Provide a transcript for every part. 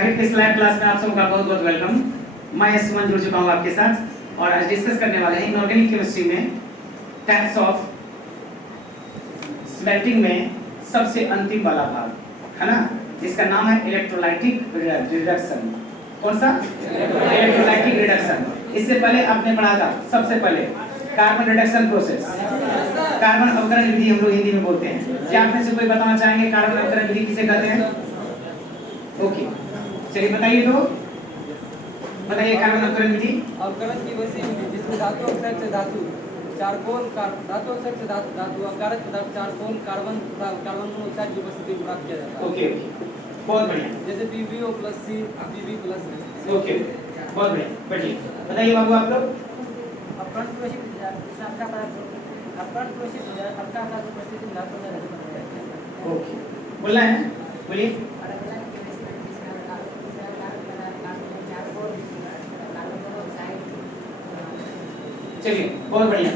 Target के slide class में आप सबका बहुत बहुत वेलकम। मैं सुमन जुड़ चुका हूँ आपके साथ और आज डिस्कस करने वाले हैं इनऑर्गेनिक केमिस्ट्री में टाइप्स ऑफ स्मेल्टिंग में सबसे अंतिम वाला भाग है ना, जिसका नाम है इलेक्ट्रोलाइटिक रिडक्शन। कौन सा? Electrolytic reduction. इससे पहले आपने पढ़ा था सबसे पहले कार्बन रिडक्शन प्रोसेस, कार्बन अवकरण विधि हम लोग हिंदी में बोलते हैं। क्या आप में से कोई बताना चाहेंगे कार्बन अवकरण विधि किसे कहते हैं? ओके, चलिए बताइए तो, बताइए कार्बन अवकरण विधि। अवकरण की वैसी विधि जिसमें धातु ऑक्साइड से धातु, चारकोल धातु ऑक्साइड से धातु अकारक पदार्थ चारकोल कार्बन मोनोऑक्साइड की उपस्थिति में प्राप्त किया जाता है। ओके, बहुत बढ़िया। जैसे PbO + C Pb+। ओके, बहुत बढ़िया। बैठिए, बताइए बाबू आप लोग। अपकरण की वैसी विधि जिसमें अपकरण की वैसी विधि अपका का उपस्थिति में धातु में रहता है। ओके, बोलना है, बोलिए। चलिए, बहुत बढ़िया,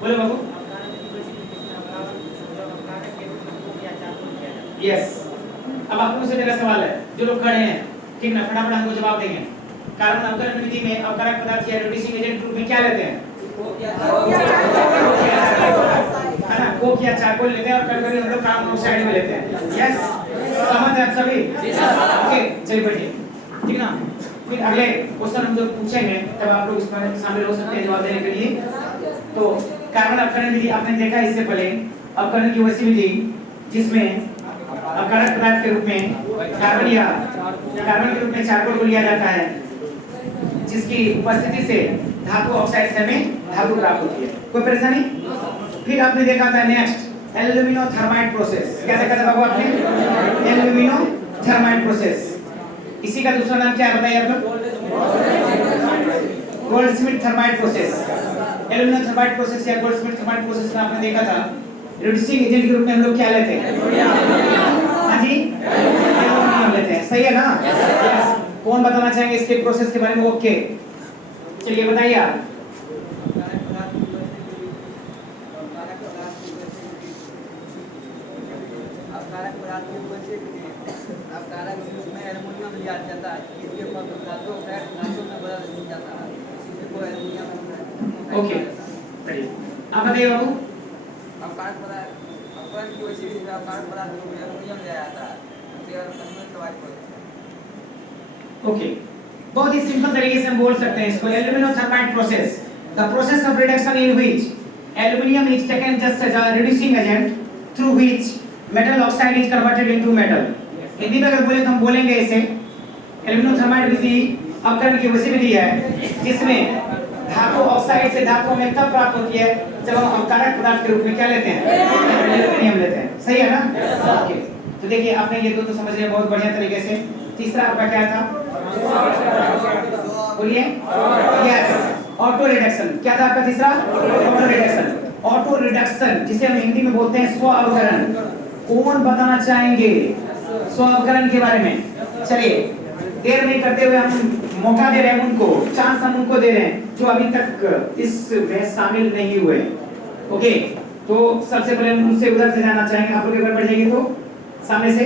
बोलो बाबू। यस, अब आप लोगों से मेरा सवाल है, जो लोग खड़े हैं ठीक ना, फटाफट हमको जवाब देंगे। कार्बन अवकरण विधि में अवकारक पदार्थ या रिड्यूसिंग एजेंट रूप में क्या लेते हैं? है ना, कोक या चारकोल लेते हैं और कभी-कभी हम लोग कार्बन मोनोऑक्साइड में लेते हैं। यस, सहमत हैं आप सभी? ओके, चलिए बैठिए, ठीक ना। फिर अगले क्वेश्चन हम जब पूछेंगे तब आप लोग इसमें शामिल हो सकते हैं जवाब देने के लिए। तो कार्बन अवकरण विधि आपने देखा इससे पहले, अवकरण की वैसी विधि जिसमें अवकारक पदार्थ के रूप में कार्बन के रूप में चारकोल को लिया जाता है, जिसकी उपस्थिति से धातु ऑक्साइड से हमें धातु प्राप्त होती है। कोई परेशानी? फिर आपने देखा था नेक्स्ट एल्यूमिनो थर्माइट प्रोसेस। क्या देखा था बाबू आपने? Alumino thermite process. इसी का दूसरा नाम क्या है बताइए आप लोग? Goldsmith thermite process. Alumino thermite process या गोल्डस्मिथ थर्माइट प्रोसेस में आपने देखा था रिड्यूसिंग एजेंट के रूप में हम लोग क्या लेते हैं? हाँ जी, एल्यूमिनियम लेते हैं। सही है ना? यस। कौन बताना चाहेंगे इसके प्रोसेस के बारे में? ओके, चलिए बताइए आप। एल्युमिनियम लिया जाता है, इसके बाद धातु ऑक्साइड धातु में बदल जाता है, इसको एल्युमिनियम। ओके, बढ़िया। आप बताइए बाबू। अवकारक पदार्थ अवकरण की वैसी विधि में अवकारक पदार्थ को एल्युमिनियम लिया जाता है, फिर कन्वर्ट डिवाइड कर देते हैं। ओके, बहुत ही सिंपल तरीके से हम बोल सकते हैं इसको, alumino thermite process, the process of reduction in which aluminium is taken just as a reducing agent through which metal oxide is converted into metal. Hindi में अगर बोले तो हम बोलेंगे इसे एल्यूमिनो थर्माइट विधि अवकरण की वैसी विधि है जिसमें धातु ऑक्साइड से धातु में तब प्राप्त होती है जब हम अवकारक पदार्थ के रूप में क्या लेते हैं? एल्यूमिनियम लेते हैं। सही है ना? ओके, तो देखिए आपने ये दो तो समझ लिया बहुत बढ़िया तरीके से। तीसरा आपका क्या था? बोलिए। Yes, auto reduction. क्या था आपका तीसरा? Auto reduction. ऑटो रिडक्शन जिसे हम हिंदी में बोलते हैं स्व अवकरण। कौन बताना चाहेंगे स्व अवकरण के बारे में? चलिए, देर नहीं करते हुए हम मौका दे रहे हैं उनको, चांस हम उनको दे रहे हैं जो अभी तक इस में शामिल नहीं हुए। ओके, तो सबसे पहले हम उनसे उधर से जाना चाहेंगे। आप लोग एक बार बढ़ जाइए तो सामने से।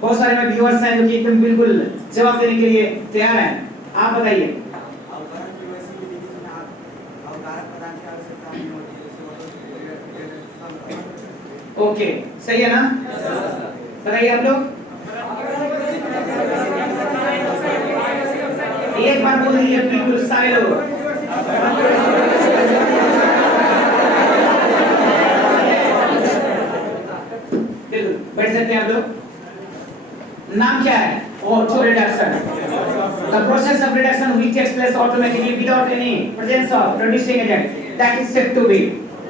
बहुत सारे में व्यूअर्स हैं जो कि एकदम बिल्कुल जवाब देने के लिए तैयार हैं। आप बताइए। अवकरण की वैसी विधि जिसमें अवकारक पदार्थ की आवश्यकता नहीं होती है। ओके, सही है ना? बताइए आप लोग। एक बार बोल दीजिए बिल्कुल सारे लोग। बैठ सकते हैं आप लोग। नाम क्या है? Auto reduction. The process of reduction which takes place automatically without any presence of reducing agent, that is said to be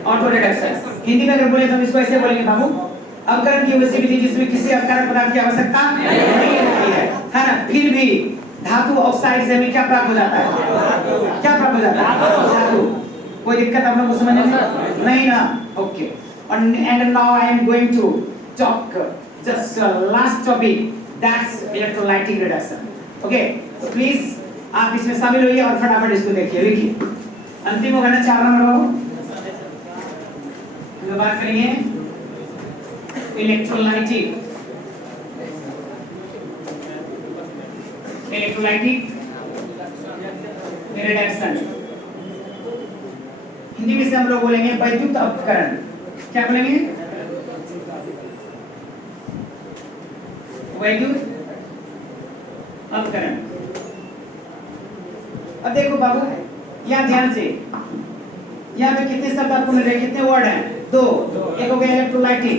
auto reduction. Hindi में अगर बोले तो हम इसको ऐसे बोलेंगे बाबू, अवकरण की वैसी विधि जिसमें किसी अवकारक पदार्थ की आवश्यकता नहीं होती है ना, फिर भी धातु ऑक्साइड से हमें क्या प्राप्त हो जाता है? क्या प्राप्त हो जाता है? धातु। कोई दिक्कत आप लोगों को समझने में? नहीं ना? Okay, and now I am going to talk just last topic, that's electrolytic reduction. Okay, तो प्लीज आप इसमें शामिल होइए और फटाफट इसको देखिए। देखिए अंतिम होगा ना 4 नंबर बाबू। तो बात करेंगे इलेक्ट्रोलाइटिक इलेक्ट्रोलाइटिक रिडक्शन। हिंदी में से हम लोग बोलेंगे वैद्युत अपकरण। क्या बोलेंगे? वैद्युत अपकरण। अब देखो बाबू, यहाँ ध्यान से, यहाँ पे कितने शब्द आपको मिल रहे हैं? कितने वर्ड हैं? दो। एक हो गया इलेक्ट्रोलाइटिक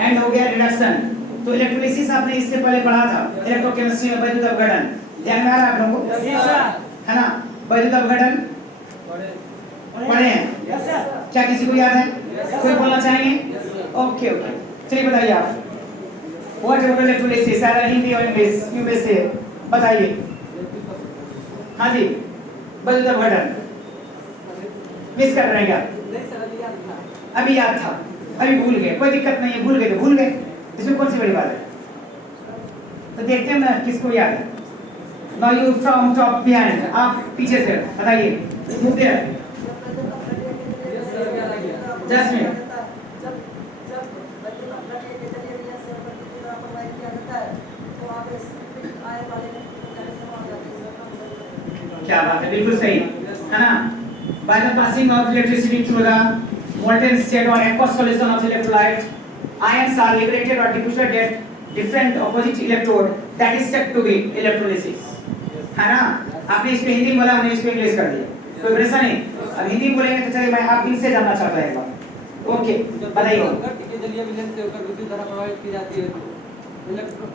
एंड हो गया रिडक्शन। तो इलेक्ट्रोलिसिस आपने इससे पहले पढ़ा था इलेक्ट्रोकेमिस्ट्री में, वैद्युत अपघटन। ध्यान में आ रहा है आप लोगों को? है ना? वैद्युत अपघटन पढ़े हैं? क्या किसी को याद है? कोई बोलना चाहेंगे? ओके ओके, चलिए बताइए आप। What is electrolysis? either Hindi और इंग्लिश, यू में से बताइए। हाँ जी, वैद्युत अपघटन मिस कर रहे हैं क्या? अभी याद था, अभी भूल गए, कोई दिक्कत नहीं है, भूल गए तो भूल गए, इसमें कौन सी बड़ी बात है। तो देखते हैं ना किसको याद है। Now you from top behind, आप पीछे से बताइए। Move there, just minute. क्या बात है, बिल्कुल सही है ना। By the passing of electricity through the molten state or aqueous solution of electrolyte, ions are liberated or diffused at different opposite electrode, that is said to be electrolysis, है ना। आपने इसको हिंदी में बोला, हमने इसको इंग्लिश कर दिया, कोई परेशानी नहीं। अब हिंदी में बोलेंगे तो चलिए, मैं आप इनसे जानना चाहता हूँ एक बार। ओके बताइए। जलीय विलयन से होकर विद्युत धारा प्रवाहित की जाती है तो इलेक्ट्रो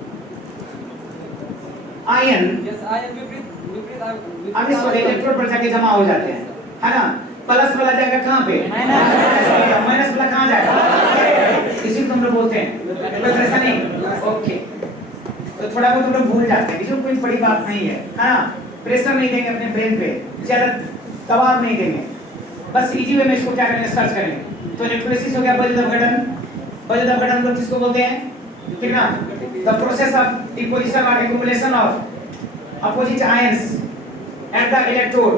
आयन, यस आयन विपरीत अब इस इलेक्ट्रोड पर जाके जमा हो जाते हैं, है ना। प्लस वाला जाएगा कहाँ पे? माइनस वाला कहाँ जाएगा? इसी को हम लोग बोलते हैं, कोई ऐसा नहीं। ओके, तो थोड़ा बहुत हम लोग भूल जाते हैं, इसमें कोई बड़ी बात नहीं है ना। प्रेशर नहीं देंगे अपने ब्रेन पे, ज्यादा दबाव नहीं देंगे, बस इजी वे में इसको क्या करेंगे, सर्च करेंगे। तो इलेक्ट्रोलिसिस हो गया वैद्युत अपघटन। वैद्युत अपघटन लोग किसको बोलते हैं? ठीक ना। द प्रोसेस ऑफ डिपोजिशन और accumulation of opposite ions at the electrode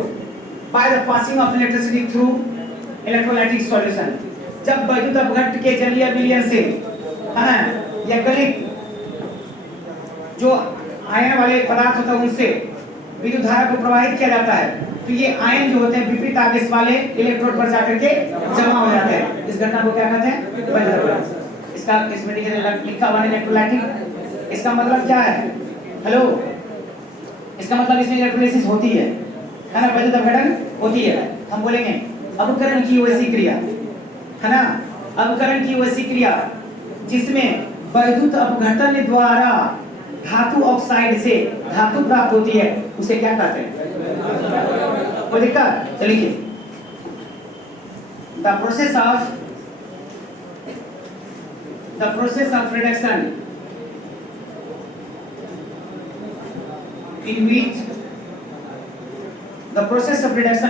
by the passing of electricity through electrolytic solution। जब वैद्युत अपघट्ट के जलीय विलयन से, है ना, या गलित जो आयन वाले पदार्थ होता है उनसे विद्युत धारा को प्रवाहित किया जाता है, तो ये आयन जो होते हैं विपरीत आवेश वाले इलेक्ट्रोड पर जाकर के जमा हो जाते हैं। इस घटना को क्या कहते हैं? वैद्युत अपघटन। इसका इसमें लिखा हुआ है इलेक्ट्रोलाइटिक। इसका मतलब क्या है? हेलो, इसका मतलब इसमें इलेक्ट्रोलिसिस होती है ना, वैद्युत अपघटन होती है। हम बोलेंगे अपघटन की वैसी क्रिया, है ना, अपघटन की वैसी क्रिया जिसमें वैद्युत अपघटन द्वारा धातु ऑक्साइड से धातु प्राप्त होती है, उसे क्या कहते हैं? कोई दिक्कत? तो लिखिए, the process of reduction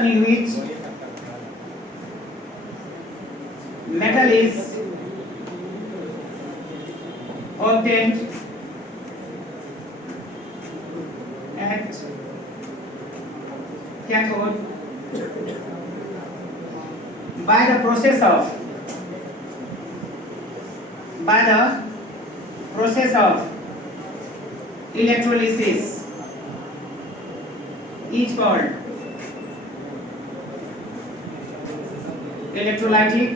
in which metal is obtained at cathode by the process of electrolysis is called electrolytic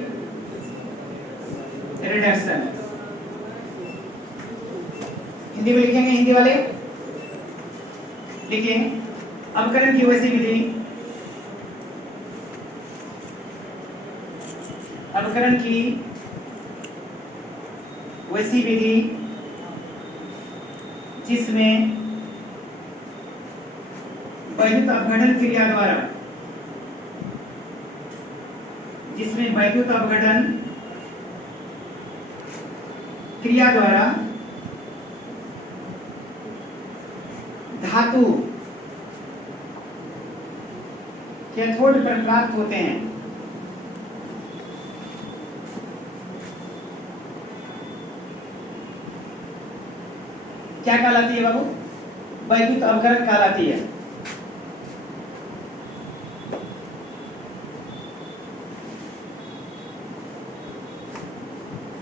reduction। Hindi में लिखेंगे, हिंदी वाले लिखिए, अपघटन की वैसी विधि, अपघटन की वैसी विधि जिसमें वैद्युत अपघटन क्रिया द्वारा, जिसमें वैद्युत अपघटन क्रिया द्वारा धातु कैथोड पर प्राप्त होते हैं। क्या कहलाती है बाबू? वैद्युत अपघटन कहलाती है।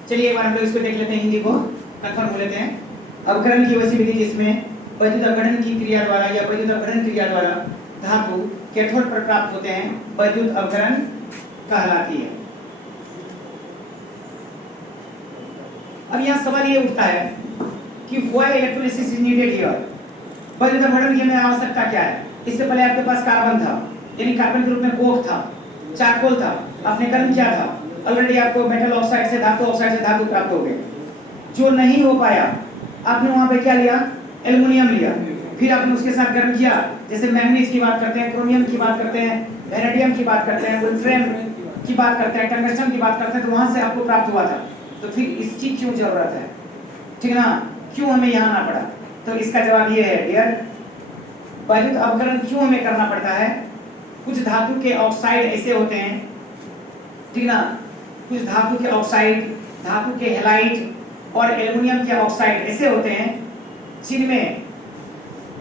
चलिए एक बार हम लोग इसको देख लेते हैं, हिंदी को कंफर्म हो लेते हैं। अपघटन की वैसी विधि जिसमें वैद्युत अपघटन की क्रिया द्वारा या वैद्युत अपघटन क्रिया द्वारा धातु कैथोड पर प्राप्त होते हैं, वैद्युत अपघटन कहलाती है। अब यहाँ सवाल ये उठता है कि why electrolysis is needed here? वैद्युत अपघटन की हमें आवश्यकता क्या है? इससे पहले आपके पास कार्बन था, यानी कार्बन के रूप में कोक था, चारकोल था, आपने कर्म किया था, ऑलरेडी आपको मेटल ऑक्साइड से धातु, ऑक्साइड से धातु प्राप्त हो गए। जो नहीं हो पाया, आपने वहां पे क्या लिया? एल्युमिनियम लिया, फिर आपने उसके साथ गर्म किया, जैसे मैंगनीज की बात करते हैं, क्रोमियम की बात करते हैं, वेनेडियम की बात करते हैं, वोल्फ्रेम की बात करते हैं, टंगस्टन की बात करते हैं, तो वहां से आपको प्राप्त हुआ था। तो फिर इसकी क्यों जरूरत है? ठीक है ना, क्यों हमें यहाँ आना पड़ा? तो इसका जवाब ये है डियर, वैद्युत अपघटन क्यों हमें करना पड़ता है? कुछ धातु के ऑक्साइड ऐसे होते हैं, ठीक ना, कुछ धातु के ऑक्साइड, धातु के हैलाइड और एल्युमिनियम के ऑक्साइड ऐसे होते हैं जिनमें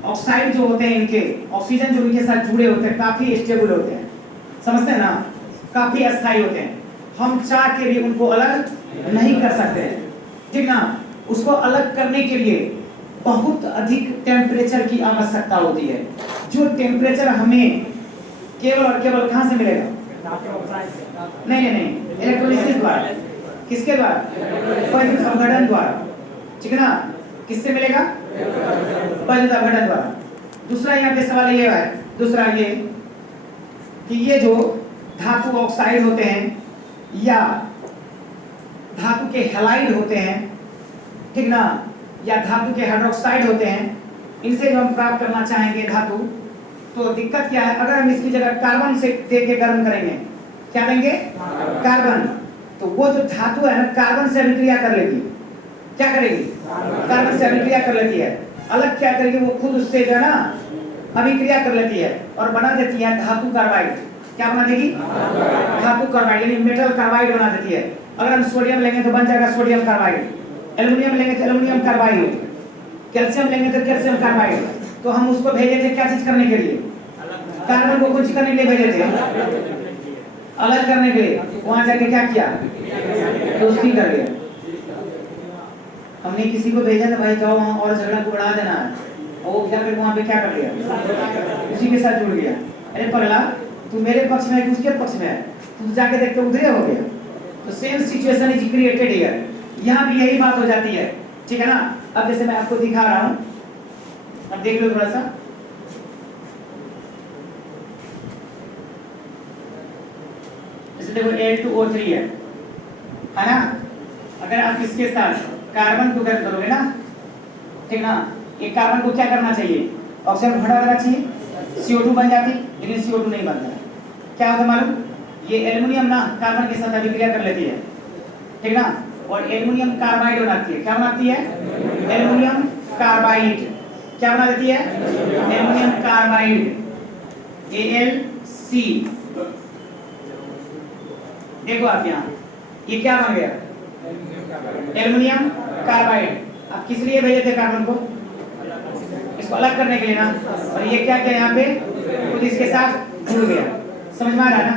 ऑक्साइड जो होते हैं, इनके ऑक्सीजन जो इनके साथ जुड़े होते हैं काफी स्टेबल होते हैं, समझते हैं ना, काफी अस्थायी होते हैं। हम चाह के भी उनको अलग नहीं कर सकते हैं, ठीक ना। उसको अलग करने के लिए बहुत अधिक टेम्परेचर की आवश्यकता होती है, जो टेम्परेचर हमें केवल और केवल कहां से मिलेगा? नहीं, इलेक्ट्रोलिसिस द्वारा। किसके द्वारा? वैद्युत अपघटन द्वारा, ठीक है ना। किससे मिलेगा? वैद्युत अपघटन द्वारा। दूसरा यहाँ पे सवाल ये है, दूसरा ये कि ये जो धातु ऑक्साइड होते हैं या धातु के हैलाइड होते हैं, ठीक ना, या धातु के हाइड्रोक्साइड होते हैं, इनसे जो हम प्राप्त करना चाहेंगे धातु, तो दिक्कत क्या है? अगर हम इसकी जगह कार्बन से दे के गर्म करेंगे, क्या देंगे? कार्बन। तो वो जो धातु है ना, कार्बन से अभिक्रिया कर लेगी। क्या करेगी? कार्बन से अभिक्रिया कर लेती है। अलग क्या करेगी? वो खुद उससे जो है ना अभिक्रिया कर लेती है और बना देती है धातु कार्बाइड। क्या बना देगी? धातु कार्बाइड, यानी मेटल कार्बाइड बना देती है। अगर हम सोडियम लेंगे तो बन जाएगा सोडियम कार्बाइड, एल्युमिनियम लेंगे तो एल्युमिनियम कार्बाइड, कैल्शियम लेंगे तो कैल्शियम कार्बाइड। तो हम उसको भेजे थे क्या चीज करने के लिए? कार्बन को कुछ करने के लिए भेजे थे, अलग करने के लिए। वहां जाके क्या किया? दोस्ती कर लिया। हमने किसी को भेजा था, भाई जाओ वहां और झगड़ा को बढ़ा देना है, वो क्या कर वहां पे क्या कर लिया? उसी के साथ जुड़ गया। अरे पगला, तू मेरे पक्ष में है कि उसके पक्ष में है? तू जाके देखते उधरे हो गया। तो same situation is created here. यहाँ भी यही बात हो जाती है, ठीक है ना। अब जैसे मैं आपको दिखा रहा हूँ, अब देख लो थोड़ा सा। जैसे देखो Al2O3 है ना। अगर आप इसके साथ कार्बन को गर्म करोगे ना, ठीक ना, ये कार्बन को क्या करना चाहिए? ऑक्सीजन हटा देना चाहिए, CO2 बन जाती, लेकिन CO2 नहीं बनता है। क्या होता मालूम? ये एल्युमिनियम ना कार्बन के साथ अभिक्रिया कर लेती है, ठीक ना, और एल्युमिनियम कार्बाइड बनाती है। क्या बनाती है? Aluminium carbide. क्या बना देती है? Aluminium carbide, AlC। देखो आप यहाँ, ये क्या बन गया? Aluminium carbide. अब किस लिए भेजे थे कार्बन को? इसको अलग करने के लिए ना। और ये क्या किया यहाँ पे? खुद इसके साथ जुड़ गया। समझ में आ रहा है ना?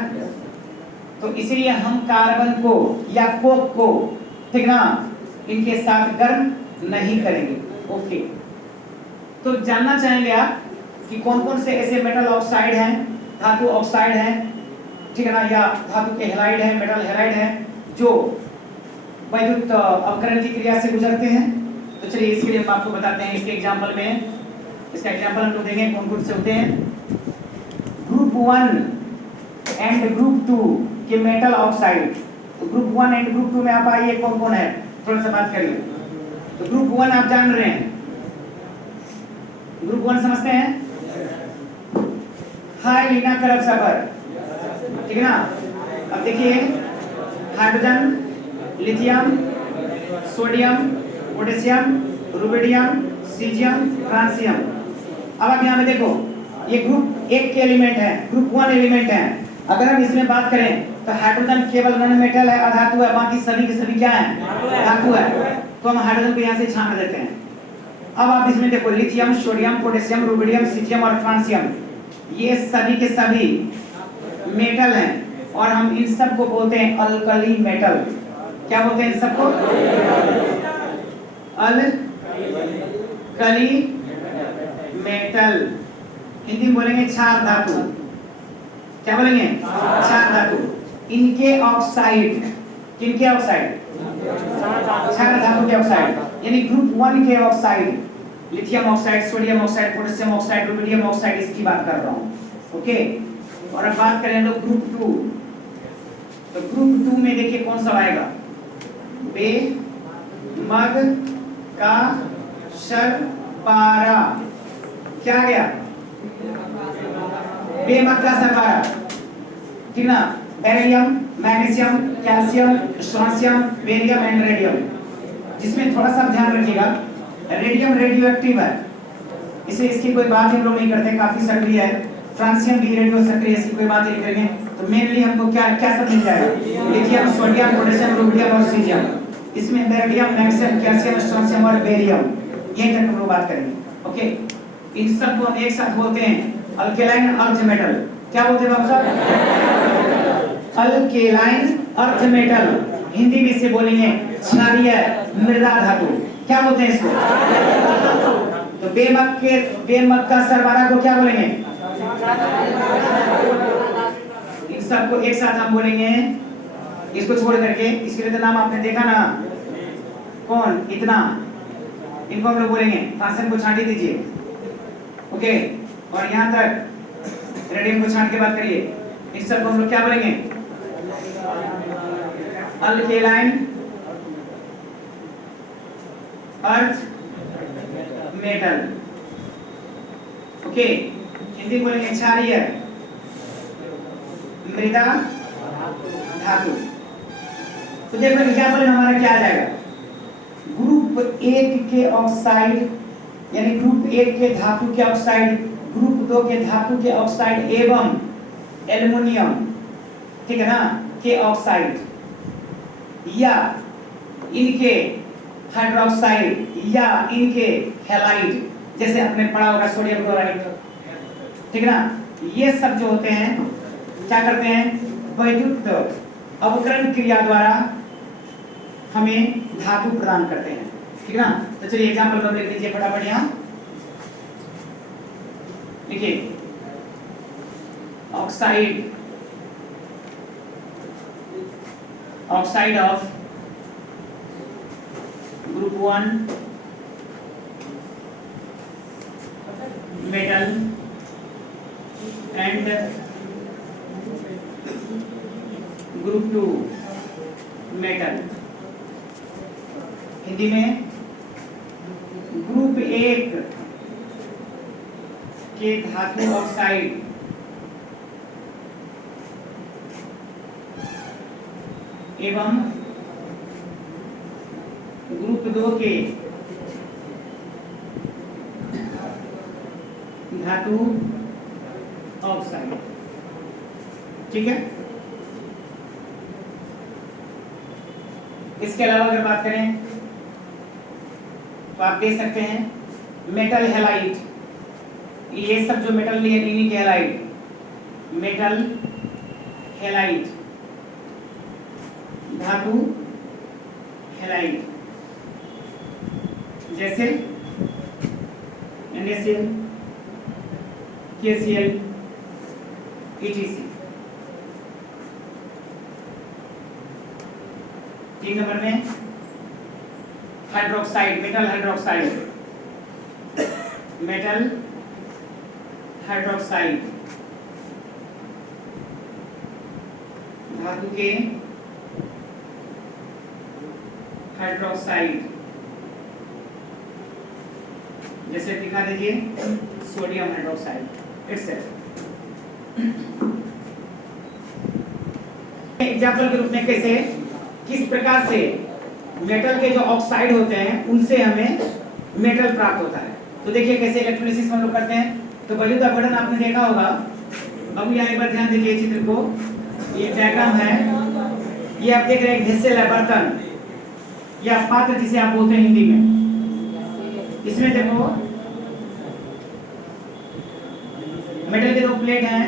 तो इसीलिए हम कार्बन को या कोक को, ठीक ना, इनके साथ गर्म नहीं करेंगे। ओके, तो जानना चाहेंगे आप कि कौन कौन से ऐसे मेटल ऑक्साइड हैं, धातु ऑक्साइड हैं, ठीक है ना, या धातु के हैलाइड हैं, मेटल हैलाइड हैं, जो वैद्युत अपघटन की क्रिया से गुजरते हैं। तो चलिए इसके लिए हम आपको बताते हैं। इसके एग्जांपल में, इसका एग्जांपल हम लोग देखेंगे कौन कौन से होते हैं। ग्रुप 1 एंड ग्रुप 2 के मेटल ऑक्साइड। तो ग्रुप 1 एंड ग्रुप 2 में आप आइए, कौन कौन है, थोड़ा सा बात करिए। तो ग्रुप 1 आप जान रहे हैं, ग्रुप 1 समझते हैं, हाई लीना करब सफर, ठीक है ना। अब देखिए, hydrogen, lithium, sodium, potassium, rubidium, caesium, francium. अब आप यहाँ पे देखो, ये ग्रुप 1 के एलिमेंट है, ग्रुप 1 एलिमेंट है। अगर हम इसमें बात करें तो हाइड्रोजन केवल नॉन मेटल है, अधातु है, बाकी सभी के सभी क्या है? धातु है। तो हम हाइड्रोजन को यहाँ से छांट देते हैं। अब आप इसमें देखो, lithium, sodium, potassium, rubidium, caesium और फ्रांसियम, ये सभी के सभी मेटल हैं और हम इन सब को बोलते हैं अल्कली मेटल। क्या बोलते हैं इन सबको? अल्कली मेटल, हिंदी में बोलेंगे क्षार धातु। क्या बोलेंगे? क्षार धातु। इनके ऑक्साइड, किनके ऑक्साइड? क्षार धातु के ऑक्साइड, यानी ग्रुप 1 के oxide, lithium oxide, sodium oxide, potassium oxide, rubidium oxide, इसकी बात कर रहा हूं। ओके, और अब बात करें लोग ग्रुप 2। तो ग्रुप 2 में देखिए कौन सा आएगा? बे, मग, का, शर, पारा। क्या आ गया? बेमग का शर, पारा, ठीक ना? Beryllium, magnesium, calcium, strontium, barium and radium. जिसमें थोड़ा सा ध्यान रखिएगा, रेडियम रेडियो एक्टिव है, इसे इसकी कोई बात हम लोग नहीं करते, काफी सक्रिय है। फ्रांसियम भी रेडियो सक्रिय, इसकी कोई बात नहीं करेंगे। तो मेनली हमको क्या क्या सब मिल जाएगा? लिथियम, सोडियम, पोटेशियम, रुबिडियम और सीजियम। इसमें बेरिलियम, मैग्नीशियम, कैल्शियम, स्ट्रोंशियम और बेरियम, ये तक हम लोग बात करेंगे। ओके, इन सब को हम एक साथ बोलते हैं अल्केलाइन अर्थ मेटल। क्या बोलते हैं बाबू साहब? Alkaline earth metal. हिंदी में इसे बोलेंगे क्षारीय मृदा धातु। क्या बोलते हैं इसको? तो बेमग का सरवारा को क्या बोलेंगे? इन सबको एक साथ हम बोलेंगे, इसको छोड़ करके, इसके लिए तो नाम आपने देखा ना, कौन? इतना, इनको हम लोग बोलेंगे, फ्रांसियम को छांटी दीजिए। ओके, और यहाँ तक रेडियम को छांट के बात करिए। इस सबको हम लोग क्या बोलेंगे? Alkaline earth metal. Okay, Hindi बोलेंगे क्षारीय मृदा धातु। तो देखो एग्जाम्पल हमारा क्या आ जाएगा? ग्रुप 1 के ऑक्साइड, यानी ग्रुप 1 के धातु के ऑक्साइड, ग्रुप 2 के धातु के ऑक्साइड एवं एल्युमिनियम, ठीक है ना, के ऑक्साइड, या इनके हाइड्रोक्साइड, या इनके हैलाइड, जैसे आपने पढ़ा होगा सोडियम क्लोराइड, ठीक है ना। ये सब जो होते हैं क्या करते हैं? वैद्युत अवकरण क्रिया द्वारा हमें धातु प्रदान करते हैं, ठीक ना। तो चलिए एग्जांपल हम लिख लीजिए फटाफट। यहाँ लिखिए oxide, oxide of group 1 metal and group 2 metal. Hindi में ग्रुप 1 के धातु ऑक्साइड एवं ग्रुप 2 के धातु ऑक्साइड, ठीक है। इसके अलावा अगर बात करें तो आप देख सकते हैं मेटल हैलाइड, ये सब जो मेटल लिए इन्हीं के हैलाइड, मेटल हैलाइड, धातु हैलाइड, जैसे NaCl, KCl, ETC। 3 नंबर में hydroxide, metal hydroxide, metal hydroxide, धातु के हाइड्रोक्साइड, जैसे दिखा दीजिए सोडियम हाइड्रोक्साइड इटसेल्फ। एग्जाम्पल के रूप में कैसे, किस प्रकार से मेटल के जो ऑक्साइड होते हैं उनसे हमें मेटल प्राप्त होता है। तो देखिए कैसे इलेक्ट्रोलिसिस हम लोग करते हैं। तो बलून का बटन आपने देखा होगा। अब यहाँ एक बार ध्यान दीजिए चित्र को, ये डायग्राम है, ये आप देख रहे हैं घेसेल है, बर्तन या पात्र जिसे आप बोलते हैं हिंदी में। इसमें देखो मेटल के 2 प्लेट हैं।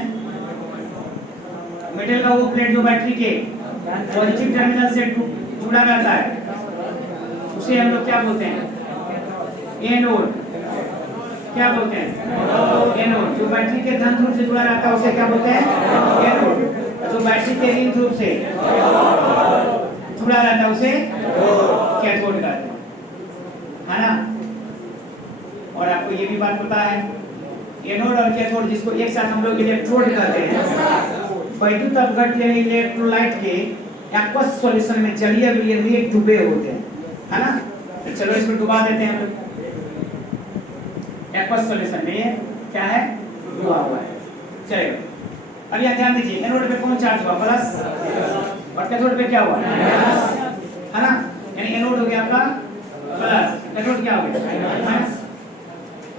मेटल का वो प्लेट जो बैटरी के पॉजिटिव टर्मिनल से जुड़ा रहता है उसे हम लोग क्या बोलते हैं? एनोड। क्या बोलते हैं? एनोड। जो बैटरी के धन ध्रुव से जुड़ा रहता है उसे क्या बोलते हैं? एनोड। जो बैटरी के ऋण ध्रुव से जुड़ा रहता है उसे कैथोड कहते हैं, है ना? और आपको ये भी बात पता है, एनोड और कैथोड जिसको एक साथ हम लोग इलेक्ट्रोड कहते हैं, वैद्युत अपघट यानी इलेक्ट्रोलाइट के एक्वस सॉल्यूशन में जलीय विलयन में डूबे होते हैं, है ना? तो चलो इसको डुबा देते हैं हम लोग। एक्वस सॉल्यूशन में ये क्या है? डूबा हुआ है। चलिए अब यहाँ ध्यान दीजिए, एनोड पे कौन चार्ज हुआ? प्लस, और कैथोड पे क्या हुआ? है ना? यानी एनोड हो गया आपका प्लस, कैथोड क्या हो गया? माइनस।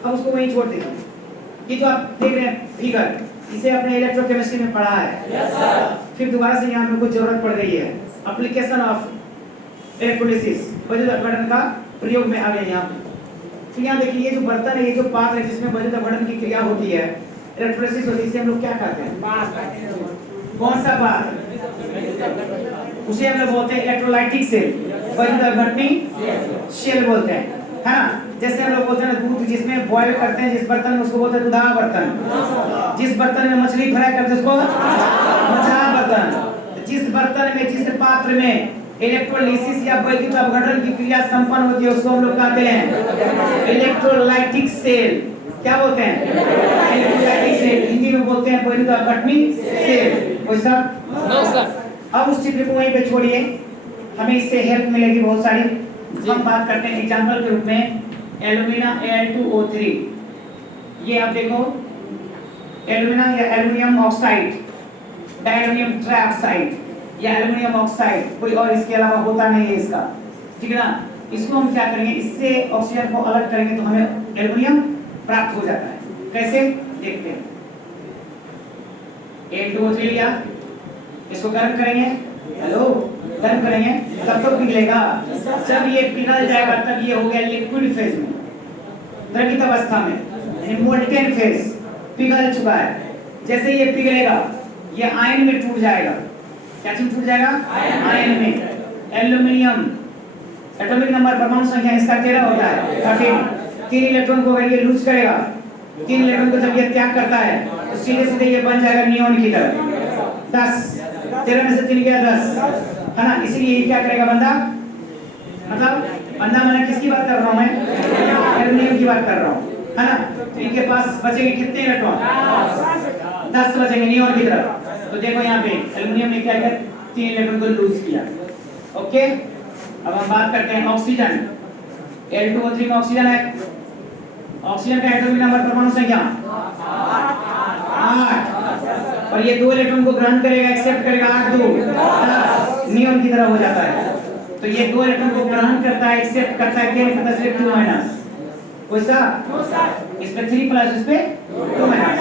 अब उसको वहीं छोड़ दीजिए। ये जो आप देख रहे हैं फिगर, इसे आपने इलेक्ट्रोकेमिस्ट्री में पढ़ा है। Yes sir. फिर दोबारा से यहाँ पे कुछ जरूरत पड़ गई है, एप्लीकेशन ऑफ इलेक्ट्रोलिसिस, वैद्युत अपघटन का प्रयोग में आ गया यहाँ पे। तो यहाँ देखिए, ये जो बर्तन है, ये जो पात्र है जिसमें वैद्युत अपघटन की क्रिया होती है, इलेक्ट्रोलिसिस होती है, इसे हम लोग क्या कहते हैं? कौन सा पात्र? उसे हम लोग बोलते हैं इलेक्ट्रोलाइटिक सेल, वैद्युत अपघटनी शेल बोलते हैं, है ना? जैसे हम लोग बोलते हैं ना दूध जिसमें बॉयल करते हैं जिस बर्तन में, उसको बोलते हैं दुधाह बर्तन। जिस बर्तन में मछली फ्राई करते हैं उसको मछाह बर्तन। जिस बर्तन में, जिस पात्र में इलेक्ट्रोलिसिस या वैद्युत अपघटन की क्रिया संपन्न होती है उसको हम लोग कहते हैं इलेक्ट्रोलाइटिक सेल। क्या बोलते हैं? Electrolytic cell. हिंदी में बोलते हैं वैद्युत अपघटनी सेल। कोई सब? No sir. अब उस चित्र को वहीं पे छोड़िए, हमें इससे हेल्प मिलेगी बहुत सारी। हम बात करते हैं एग्जांपल के रूप में एल्यूमिना Al2O3। ये आप देखो, एल्यूमिना या एल्युमिनियम ऑक्साइड, डायल्युमिनियम ट्राइऑक्साइड या एल्युमिनियम ऑक्साइड, कोई और इसके अलावा होता नहीं है इसका, ठीक है ना? इसको हम क्या करेंगे, इससे ऑक्सीजन को अलग करेंगे तो हमें एल्युमिनियम प्राप्त हो जाता है। कैसे? देखते हैं। Al2O3 लिया, इसको गर्म करेंगे, हेलो, गर्म करेंगे तब तो पिघलेगा। जब ये पिघल जाएगा तब ये हो गया लिक्विड फेज में, द्रवित अवस्था में, यानी मोल्टेन फेज, पिघल चुका है। जैसे ये पिघलेगा ये आयन में टूट जाएगा। क्या चीज टूट जाएगा? आयन में। एल्युमिनियम एटॉमिक नंबर परमाणु संख्या इसका 13 होता है, 13। 3 इलेक्ट्रॉन को अगर ये लूज करेगा, 3 इलेक्ट्रॉन को जब ये त्याग करता है तो सीधे सीधे ये बन जाएगा नियॉन की तरह। 10, 13 में से 3 गया 10, है ना? इसलिए ये क्या करेगा बंदा, मतलब बंदा मैंने किसकी बात कर रहा हूँ मैं? एल्युमिनियम की बात कर रहा हूँ, है ना? तो इनके पास बचेंगे कितने इलेक्ट्रॉन? 10 बचेंगे नियॉन की तरफ। तो देखो यहाँ पे एल्युमिनियम ने क्या किया? 3 इलेक्ट्रॉन को लूज किया। ओके, अब हम बात करते हैं ऑक्सीजन। Al2O3 में ऑक्सीजन है, ऑक्सीजन का एटॉमिक नंबर परमाणु संख्या 8, और ये 2 इलेक्ट्रॉन को ग्रहण करेगा, एक्सेप्ट करेगा, 8 2 10 नियॉन की तरह हो जाता है। तो ये 2 इलेक्ट्रॉन को ग्रहण करता है, एक्सेप्ट करता है, क्या करता है? सिर्फ 2 माइनस। कोई सा? इसमें 3 प्लस, इस पे 2 माइनस।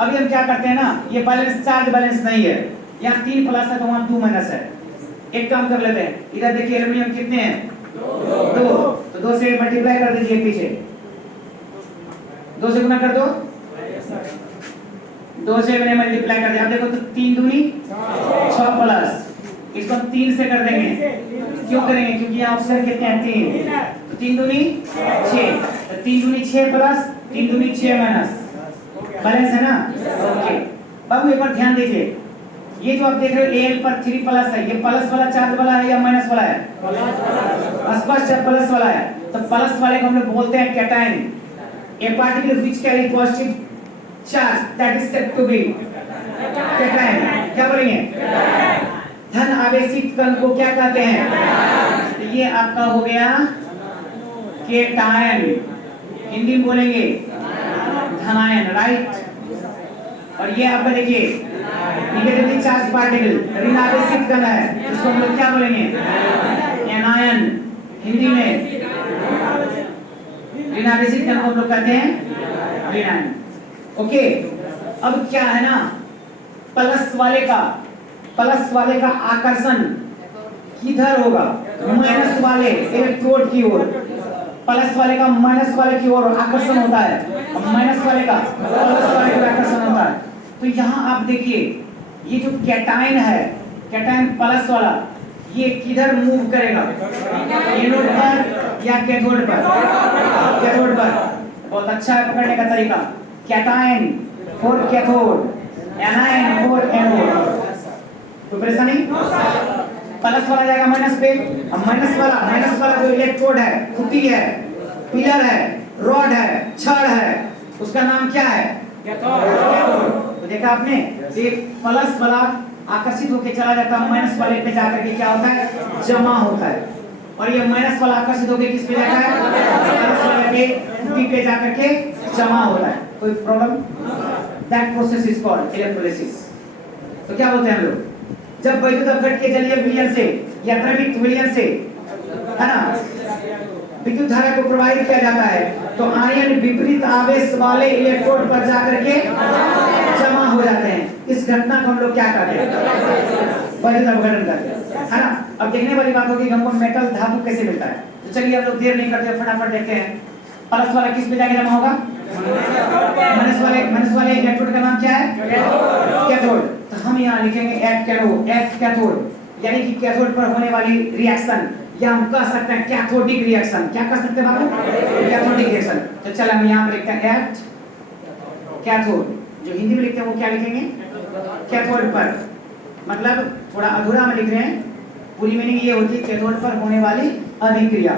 अभी हम क्या करते हैं ना, ये बैलेंस, चार्ज बैलेंस नहीं है, यहाँ 3 प्लस है तो वहाँ 2 माइनस है। एक काम कर लेते हैं, इधर देखिए एल्युमिनियम कितने हैं? 2, तो 2 से मल्टीप्लाई कर दीजिए, पीछे 2 से गुना कर दो, 2 से मैंने मल्टीप्लाई कर दिया। अब देखो तो 3 दूनी 6 प्लस, इसको हम 3 से कर देंगे। क्यों करेंगे? क्योंकि यहाँ ऑक्सीजन कितने हैं? 3, तो 3 दूनी 6, 3 दूनी 6 प्लस 3 दूनी 6 माइनस, बैलेंस है ना? ओके, बाबू एक बार ध्यान दीजिए, ये जो आप देख रहे हो Al पर 3 प्लस है, ये प्लस वाला चार्ज वाला है या माइनस वाला है? स्पष्ट है प्लस वाला है। तो प्लस वाले को हम लोग बोलते हैं cation. A particle which carry positive charge that is said to be cation. क्या बोलेंगे? धन आवेशित कण को क्या कहते हैं? तो ये आपका हो गया कैटायन, हिंदी में बोलेंगे धनायन, राइट? और ये आपका देखिए नेगेटिवली चार्ज पार्टिकल, ऋण आवेशित कण है, इसको हम लोग क्या बोलेंगे? एनायन, हिंदी में ऋण आवेशित कण को हम लोग कहते हैं ऋणायन। ओके, अब क्या है ना, प्लस वाले का आकर्षण किधर होगा? माइनस वाले इलेक्ट्रोड की ओर। प्लस वाले का माइनस वाले की ओर आकर्षण होता है, और माइनस वाले का प्लस वाले की ओर आकर्षण होता है। तो यहाँ आप देखिए, ये जो कैटायन है, कैटायन प्लस वाला, ये किधर मूव करेगा? एनोड पर या कैथोड पर? कैथोड पर। बहुत अच्छा है पकड़ने का तरीका। Cation for cathode, anion for anode. तो परेशानी प्लस वाला जाएगा माइनस पे। अब माइनस वाला जो इलेक्ट्रोड है, खुटी है, पिलर है, रॉड है, छड़ है, उसका नाम क्या है? कैथोड। तो देखा आपने, ये प्लस वाला आकर्षित होकर चला जाता है माइनस वाले पे, जाकर के क्या होता है? जमा होता है। और ये माइनस वाला आकर्षित होकर किस पे जाता है? प्लस वाले पे, खुटी पे जाकर के जमा होता है। कोई problem? That process is called electrolysis. तो क्या बोलते हैं हम लोग, जब वैद्युत अपघट के जलीय विलयन से या द्रवित विलयन से, है ना, विद्युत धारा को प्रवाहित किया जाता है, तो आयन विपरीत आवेश वाले इलेक्ट्रोड पर जाकर के जमा हो जाते हैं। इस घटना को हम लोग क्या कहते हैं? वैद्युत अपघटन कहते हैं, है ना। अब देखने वाली बात होगी कि हमको मेटल धातु कैसे मिलता है। तो चलिए हम लोग देर नहीं करते, फटाफट देखते हैं। प्लस वाला किस पे जाके जमा होगा? माइनस वाले इलेक्ट्रोड का नाम क्या है? कैथोड। तो हम यहाँ लिखेंगे एट कैथोड, यानी कि कैथोड पर होने वाली रिएक्शन, या हम कह सकते हैं कैथोडिक रिएक्शन। क्या कह सकते हैं बाबू? Cathodic reaction. तो चल हम यहाँ पे लिखते हैं एट कैथोड। जो हिंदी में लिखते हैं वो क्या लिखेंगे? कैथोड पर। मतलब थोड़ा अधूरा में लिख रहे हैं, पूरी मीनिंग ये होती है कैथोड पर होने वाली अभिक्रिया।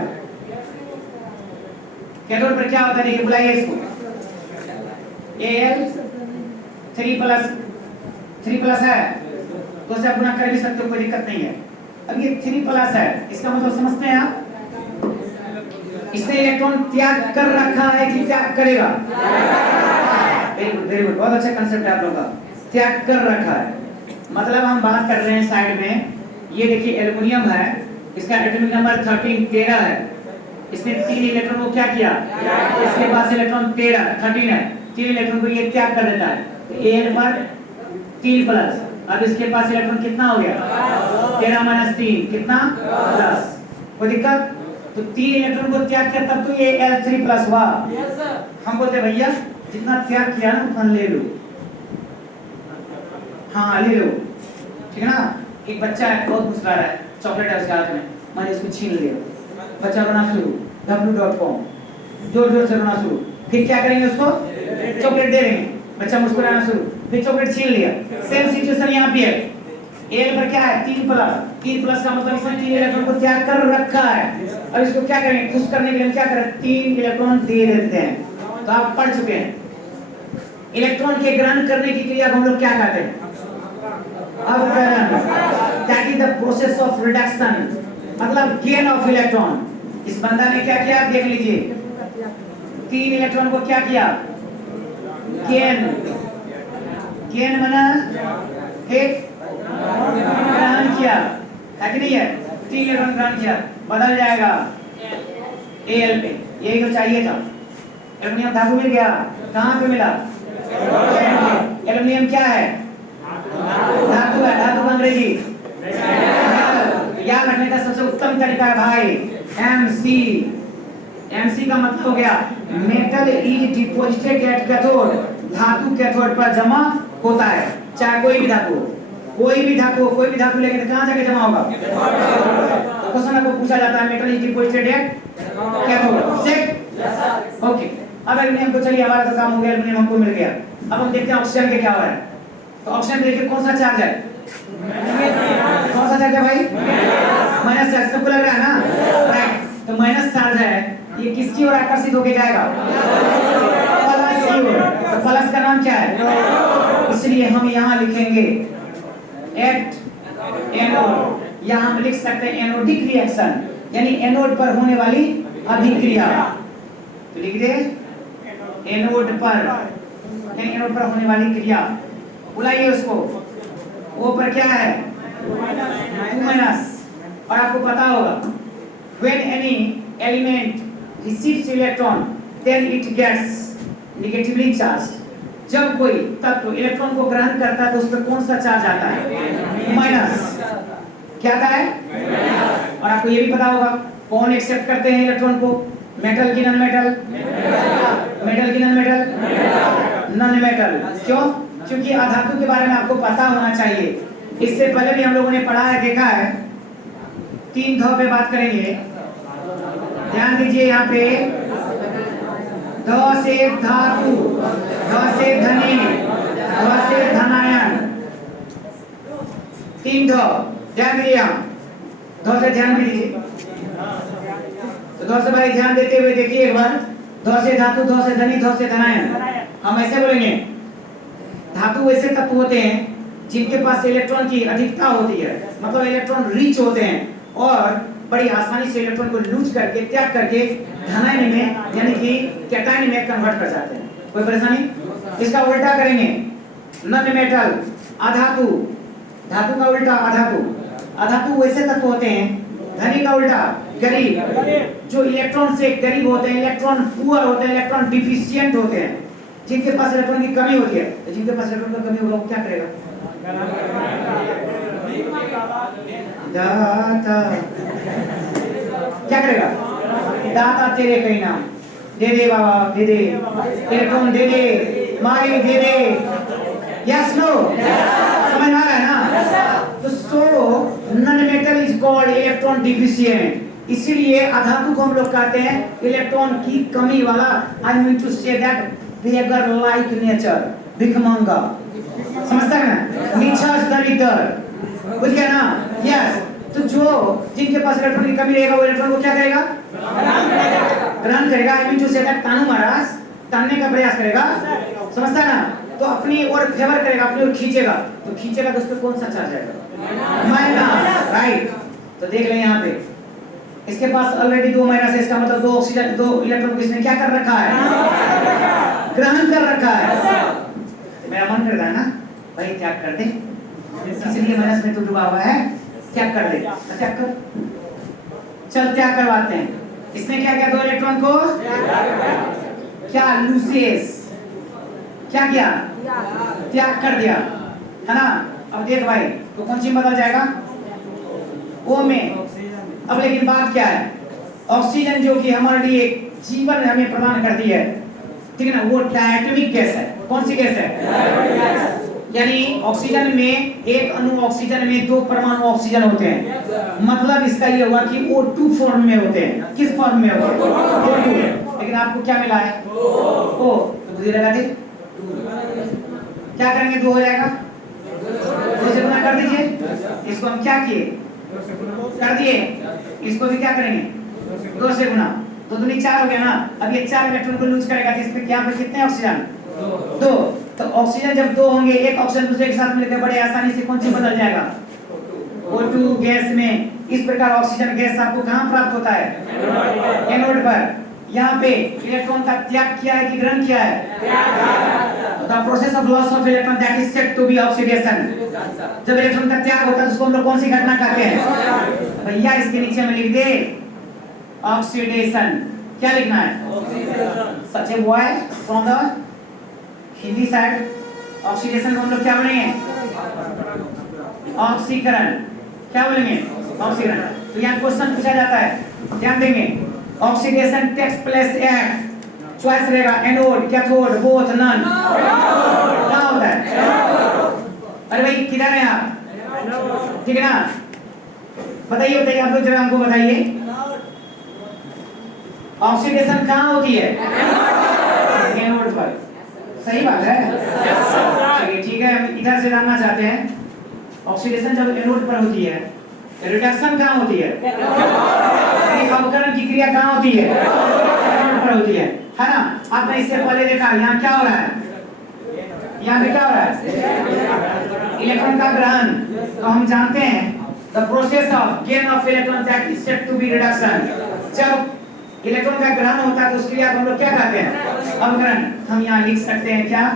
कैथोड पर क्या होता है? देखिए बुलाइए इसको, Al3+ है, तो उसे आप गुना कर भी सकते हो, कोई दिक्कत नहीं है। अब ये 3+ है, इसका मतलब समझते हैं आप? इसने इलेक्ट्रॉन त्याग कर रखा है कि त्याग करेगा? वेरी गुड, बहुत अच्छा कंसेप्ट है आप लोगों का। त्याग कर रखा है मतलब हम बात कर रहे हैं साइड में, ये देखिए एल्युमिनियम है, इसका एटॉमिक नंबर 13 है। इसने 3 इलेक्ट्रॉन को क्या किया? इसके पास इलेक्ट्रॉन 13 है, 3 इलेक्ट्रॉन को ये त्याग कर देता है। तो An पर 3+। अब इसके पास इलेक्ट्रॉन कितना हो गया? 13 - 3 कितना? 10। कोई दिक्कत? तो 3 इलेक्ट्रॉन को त्याग किया, तब तो ये Al3+ हुआ। हम बोलते भैया जितना त्याग किया ना उतना ले लो। हाँ ले लो, ठीक है ना। एक बच्चा है, बहुत मुस्कुरा रहा है, चॉकलेट है उसके हाथ में, मैंने इसको छीन लिया। बच्चा रोना शुरू, w.com, जोर जोर से रोना शुरू। फिर क्या करेंगे? उसको चॉकलेट दे देंगे, बच्चा मुस्कुराना शुरू, फिर चॉकलेट छीन लिया। सेम सिचुएशन यहाँ पे है। एल पर क्या है? 3+ का मतलब इसने 3 इलेक्ट्रॉन को त्याग कर रखा है। अब इसको क्या करेंगे? खुश करने के लिए क्या करें? 3 इलेक्ट्रॉन दे देते हैं। तो आप पढ़ चुके हैं इलेक्ट्रॉन के ग्रहण करने की क्रिया को हम लोग क्या कहते हैं? अपग्रहण। That is the process of reduction, मतलब गेन ऑफ इलेक्ट्रॉन। इस बंदा ने क्या किया? देख लीजिए, 3 इलेक्ट्रॉन को क्या किया? गेन बना, एक ग्रहण किया है कि नहीं है? 3 इलेक्ट्रॉन ग्रहण किया, बदल जाएगा Al पे। यही तो चाहिए था। एल्युमिनियम धातु मिल गया। कहाँ पे मिला? एल्युमिनियम क्या है? धातु है। धातु का अंग्रेजी याद रखने का सबसे उत्तम तरीका है भाई, MC का मतलब हो गया metal is deposited at cathode. धातु कैथोड पर जमा होता है, चाहे कोई भी धातु हो, कोई भी धातु लेके कहाँ जाके जमा होगा? तो क्वेश्चन आपको पूछा जाता है metal is deposited at cathode. Set okay. अब एल्युमिनियम को, चलिए हमारा तो काम हो गया, एल्युमिनियम हमको मिल गया। अब हम देखते हैं ऑक्सीजन के क्या हो रहा है। तो ऑक्सीजन देखिए कौन सा चार्ज है? कौन सा चार्ज है भाई? Minus charge. सबको लग रहा है ना? राइट। तो माइनस चार्ज है, ये किसकी ओर आकर्षित होके जाएगा? प्लस की ओर। तो प्लस का नाम क्या है? इसलिए हम यहाँ लिखेंगे एट एनोड। यहाँ हम लिख सकते हैं एनोडिक रिएक्शन, यानी एनोड पर होने वाली अभिक्रिया। तो लिख दे एनोड पर, यानी एनोड पर होने वाली क्रिया। बुलाइए उसको। O पर क्या है? 2-। और आपको पता होगा when any element receives electron then it gets negatively charged। जब कोई तत्व इलेक्ट्रॉन को ग्रहण करता है तो उस पर कौन सा चार्ज आता है? माइनस। क्या आता है? और आपको ये भी पता होगा कौन एक्सेप्ट करते हैं इलेक्ट्रॉन को? मेटल की नॉन मेटल? मेटल की नॉन मेटल? Non metal. क्यों? क्योंकि अधातु के बारे में आपको पता होना चाहिए। इससे पहले भी हम लोगों ने पढ़ा है, देखा है। 3 ध पे बात करेंगे, ध्यान दीजिए। यहाँ पे ध से धातु, ध से धनी, ध से धनायन, 3 ध, ध्यान दिया, ध से ध्यान भी दीजिए। तो ध से भाई ध्यान देते हुए देखिए एक बार, ध से धातु, ध से धनी, ध से धनायन। हम ऐसे बोलेंगे, धातु वैसे तत्व होते हैं जिनके पास इलेक्ट्रॉन की अधिकता होती है, मतलब इलेक्ट्रॉन रिच होते हैं और बड़ी आसानी से इलेक्ट्रॉन को लूज करके त्याग करके धनायन में यानी कि कैटायन में कन्वर्ट कर जाते हैं। कोई परेशानी? इसका उल्टा करेंगे, नॉन मेटल अधातु, धातु का उल्टा अधातु। अधातु वैसे तत्व होते हैं, धनी का उल्टा गरीब, जो इलेक्ट्रॉन से गरीब होते हैं, इलेक्ट्रॉन पुअर होते हैं, इलेक्ट्रॉन डिफिशिएंट होते हैं, जिनके पास इलेक्ट्रॉन की कमी होती है। तो जिनके पास इलेक्ट्रॉन की कमी होगा वो क्या करेगा? दाता क्या करेगा? दाता तेरे कहीं नाम, दे दे बाबा, दे दे इलेक्ट्रॉन, दे दे माई, दे दे। यस नो, समझ में आ रहा है ना? तो so non metal is called electron deficient, इसीलिए अधातु को हम लोग कहते हैं इलेक्ट्रॉन की कमी वाला। I mean to say that beggar like nature, भिखमंगा, समझता है ना? निछाछ दरिद्र, बुझ गया ना? यस। तो जो जिनके पास इलेक्ट्रॉन की कमी रहेगा वो इलेक्ट्रॉन को क्या करेगा? ग्रहण करेगा। I mean to say that तानु महाराज तानने का प्रयास करेगा, समझता है ना? तो अपनी ओर फेवर करेगा, अपनी ओर खींचेगा। तो खींचेगा तो उस पर कौन सा चार्ज आएगा? Minus, right. तो देख लें यहाँ पे इसके पास ऑलरेडी 2 माइनस है, इसका मतलब 2 ऑक्सीजन, 2 इलेक्ट्रॉन को इसने क्या कर रखा है? ग्रहण कर रखा है। तो मेरा मन करता है ना भाई त्याग कर दे, इसलिए माइनस में तो डूबा हुआ है, त्याग कर दे। त्याग कर, चल त्याग करवाते हैं। इसने क्या किया? 2 इलेक्ट्रॉन को क्या लूसेस क्या किया? त्याग कर दिया, है ना? अब देख भाई, तो कौन सी बदल जाएगा? ओ में। अब लेकिन बात क्या है? ऑक्सीजन जो कि हमारे लिए जीवन हमें प्रदान करती है, ठीक है ना, वो डायटोमिक गैस है। कौन सी गैस है? यानी ऑक्सीजन में एक अणु ऑक्सीजन में 2 परमाणु ऑक्सीजन होते हैं, मतलब इसका ये हुआ कि O2 फॉर्म में होते हैं। किस फॉर्म में होते हैं? O2। लेकिन आपको क्या मिला है? O। तो मुझे लगा दे क्या करेंगे? 2 हो जाएगा, 2 से गुना कर दीजिए। इसको हम क्या किए? कर दिए। इसको भी क्या करेंगे? 2 से गुना, 2 दूनी 4 हो गया ना। अब ये 4 इलेक्ट्रॉन को लूज करेगा, तो इसमें क्या पे कितने ऑक्सीजन? 2। तो ऑक्सीजन जब 2 होंगे, एक ऑक्सीजन दूसरे के साथ मिलकर बड़े आसानी से कौन सी बदल जाएगा? O2 गैस में। इस प्रकार ऑक्सीजन गैस आपको कहां प्राप्त होता है? एनोड पर। यहाँ पे इलेक्ट्रॉन का त्याग किया है कि ग्रहण किया है? The process of loss of electron that is said to be oxidation. जब इलेक्ट्रॉन का त्याग होता है तो उसको हम लोग कौन सी घटना कहते हैं? भैया इसके नीचे में लिख दे ऑक्सीडेशन। क्या लिखना है? Such a word from the Hindi side. Oxidation को हम लोग क्या बोलेंगे? ऑक्सीकरण। क्या बोलेंगे? ऑक्सीकरण। तो यहाँ क्वेश्चन पूछा जाता है, ध्यान देंगे। Oxidation takes place at, choice रहेगा एनोड, कैथोड, बोथ, नन। क्या होता है? अरे भाई किधर हैं आप? ठीक है ना? बताइए बताइए, आप लोग जरा हमको बताइए, ऑक्सीडेशन कहाँ होती है? एनोड पर। सही बात है। चलिए ठीक है, हम इधर से जानना चाहते हैं, ऑक्सीडेशन जब एनोड पर होती है, रिडक्शन कहाँ होती है? अवकरण की क्रिया कहाँ होती है? एनोड पर होती है ना? आपने इससे पहले देखा यहाँ क्या हो रहा है? यहाँ पे क्या हो रहा है? इलेक्ट्रॉन का ग्रहण। तो हम जानते हैं the process of gain of electron that is said to be reduction. जब इलेक्ट्रॉन का ग्रहण होता है तो उसके लिए हम लोग क्या कहते हैं? अवकरण। हम यहाँ लिख सकते हैं क्या?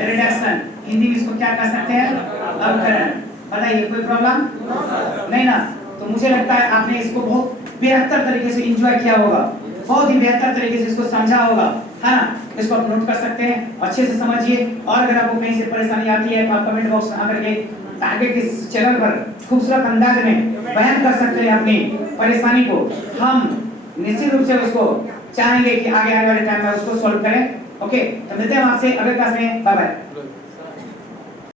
रिडक्शन। हिंदी में इसको क्या कह सकते हैं? अवकरण। बताइए कोई प्रॉब्लम नहीं ना? तो मुझे लगता है आपने इसको बहुत बेहतर तरीके से एंजॉय किया होगा, बहुत ही बेहतर तरीके से इसको समझा होगा, है ना? इसको आप नोट कर सकते हैं, अच्छे से समझिए। और अगर आपको कहीं से परेशानी आती है तो आप कमेंट बॉक्स में आकर के आगे के चैनल पर खूबसूरत अंदाज में बयान कर सकते हैं अपनी परेशानी को। हम निश्चित रूप से उसको चाहेंगे कि आगे आने वाले टाइम में उसको सॉल्व करें। ओके, तो मिलते हैं आपसे अगले क्लास में। Bye bye.